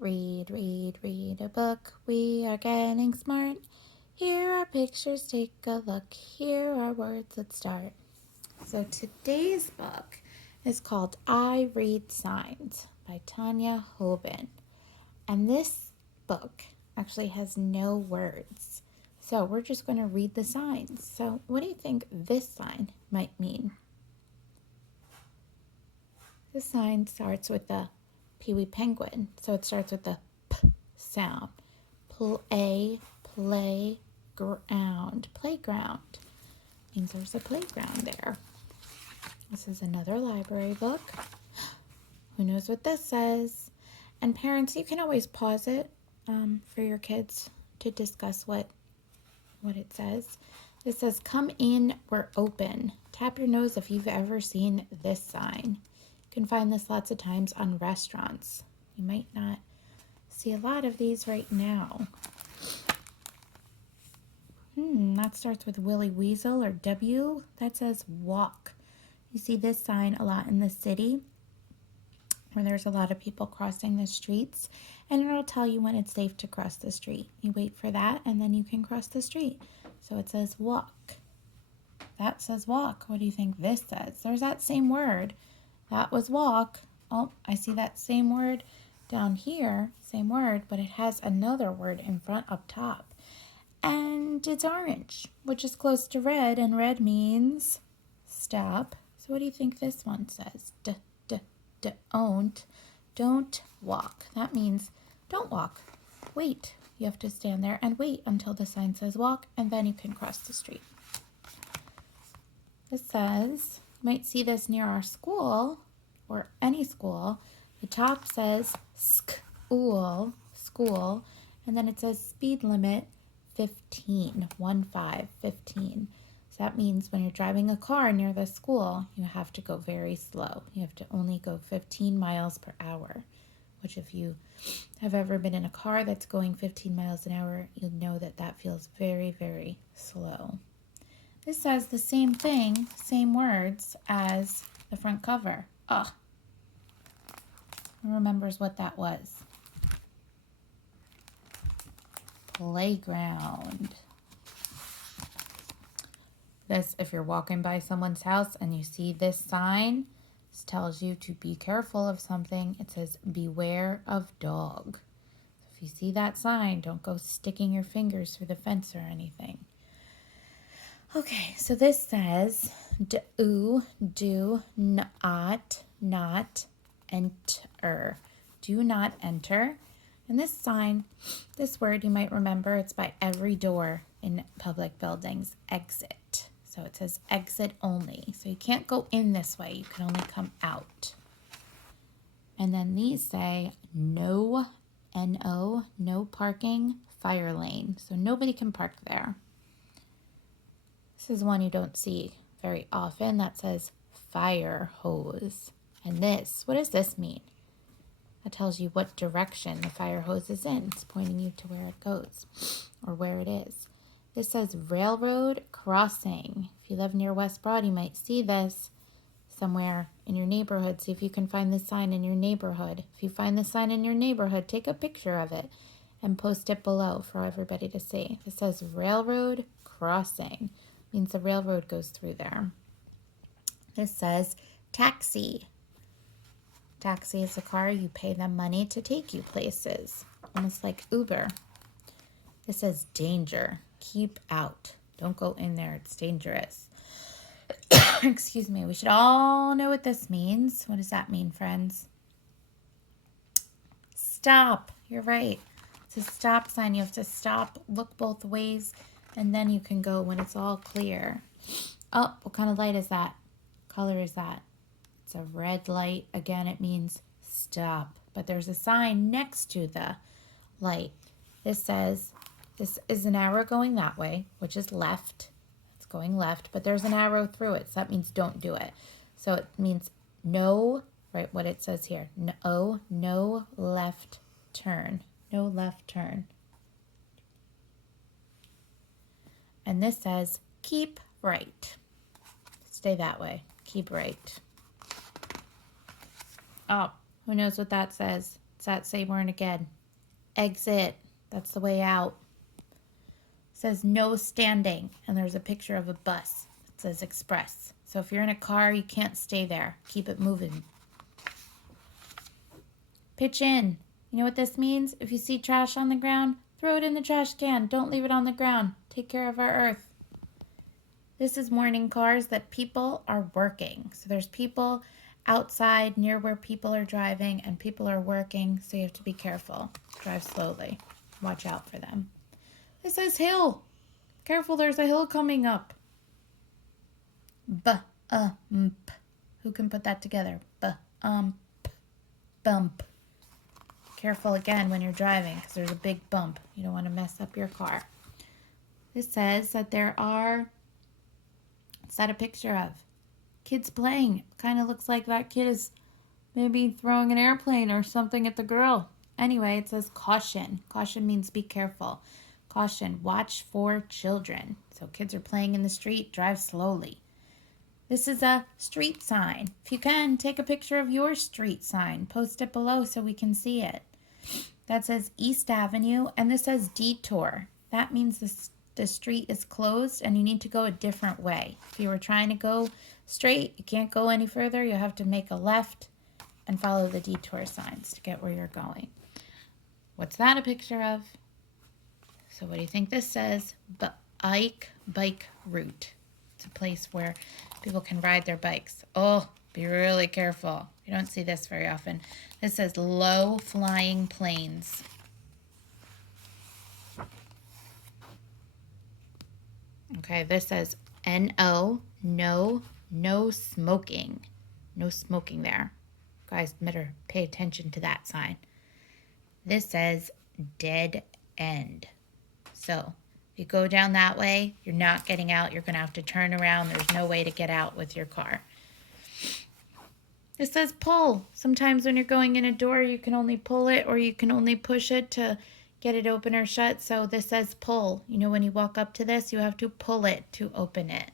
Read, read, read a book. We are getting smart. Here are pictures, take a look. Here are words, let's start. So today's book is called I Read Signs by Tanya Hoban. And this book actually has no words. So we're just going to read the signs. So what do you think this sign might mean? This sign starts with the Pee-wee penguin. So it starts with the P sound. Playground. Playground. Means there's a playground there. This is another library book. Who knows what this says? And parents, you can always pause it for your kids to discuss what it says. It says, come in, we're open. Tap your nose if you've ever seen this sign. You can find this lots of times on restaurants. You might not see a lot of these right now. That starts with Willy Weasel or W. That says walk. You see this sign a lot in the city where there's a lot of people crossing the streets, and it'll tell you when it's safe to cross the street. You wait for that and then you can cross the street. So it says walk. That says walk. What do you think this says? There's that same word. That was walk. Oh, I see that same word down here. Same word, but it has another word in front up top. And it's orange, which is close to red, and red means stop. So what do you think this one says? Don't walk. That means don't walk. Wait. You have to stand there and wait until the sign says walk, and then you can cross the street. It says, you might see this near our school or any school. The top says school, and then it says speed limit 15, 15. So that means when you're driving a car near the school, you have to go very slow. You have to only go 15 miles per hour, which if you have ever been in a car that's going 15 miles an hour, you'll know that that feels very, very slow. This says the same thing, same words as the front cover. Who remembers what that was? Playground. This, if you're walking by someone's house and you see this sign, this tells you to be careful of something. It says, beware of dog. So if you see that sign, don't go sticking your fingers through the fence or anything. Okay, so this says, do not enter. Do not enter. And this sign, this word you might remember, it's by every door in public buildings, exit. So it says exit only. So you can't go in this way. You can only come out. And then these say no, N-O, no parking, fire lane. So nobody can park there. This is one you don't see very often. That says fire hose. And this, what does this mean? That tells you what direction the fire hose is in. It's pointing you to where it goes or where it is. This says railroad crossing. If you live near West Broad, you might see this somewhere in your neighborhood. See if you can find this sign in your neighborhood. If you find this sign in your neighborhood, take a picture of it and post it below for everybody to see. It says railroad crossing. It means the railroad goes through there. This says taxi. Taxi is a car. You pay them money to take you places, almost like Uber. This says danger. Keep out. Don't go in there. It's dangerous. Excuse me. We should all know what this means. What does that mean, friends? Stop. You're right. It's a stop sign. You have to stop, look both ways, and then you can go when it's all clear. Oh, what kind of light is that? Color is that? It's a red light. Again, it means stop. But there's a sign next to the light. This says, this is an arrow going that way, which is left. It's going left, but there's an arrow through it. So that means don't do it. So it means no, right, what it says here. No left turn. No left turn. And this says keep right. Stay that way. Keep right. Oh, who knows what that says? What's that say word again? Exit. That's the way out. It says no standing, and there's a picture of a bus. It says express. So if you're in a car, you can't stay there. Keep it moving. Pitch in. You know what this means? If you see trash on the ground, throw it in the trash can. Don't leave it on the ground. Take care of our earth. This is warning cars that people are working. So there's people outside near where people are driving, and people are working, so you have to be careful. Drive slowly. Watch out for them. This says hill. Careful, there's a hill coming up. B-ump. Who can put that together? B-ump. Bump. Careful again when you're driving, because there's a big bump. You don't want to mess up your car. This says that there are, what's that a picture of? Kids playing. Kind of looks like that kid is maybe throwing an airplane or something at the girl. Anyway, it says caution. Caution means be careful. Caution, watch for children. So kids are playing in the street, drive slowly. This is a street sign. If you can, take a picture of your street sign. Post it below so we can see it. That says East Avenue, and this says detour. That means the street is closed and you need to go a different way. If you were trying to go straight, you can't go any further. You have to make a left and follow the detour signs to get where you're going. What's that a picture of? So what do you think this says? Bike route. It's a place where people can ride their bikes. Oh, be really careful. You don't see this very often. This says low flying planes. Okay, this says N-O, no smoking. No smoking there. Guys, better pay attention to that sign. This says dead end. So if you go down that way, you're not getting out. You're going to have to turn around. There's no way to get out with your car. It says pull. Sometimes when you're going in a door, you can only pull it or you can only push it to get it open or shut. So this says pull. You know, when you walk up to this, you have to pull it to open it.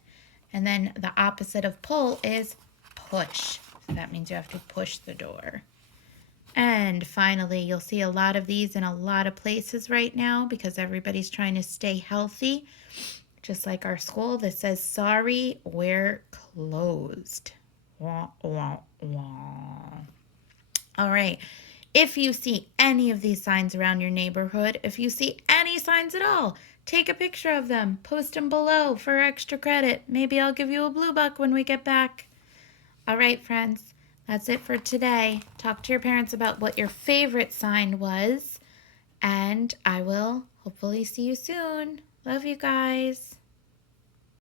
And then the opposite of pull is push. So that means you have to push the door. And finally, you'll see a lot of these in a lot of places right now because everybody's trying to stay healthy. Just like our school, this says, sorry, we're closed. Wah, wah, wah. All right. If you see any of these signs around your neighborhood, if you see any signs at all, take a picture of them. Post them below for extra credit. Maybe I'll give you a blue buck when we get back. All right, friends. That's it for today. Talk to your parents about what your favorite sign was. And I will hopefully see you soon. Love you guys.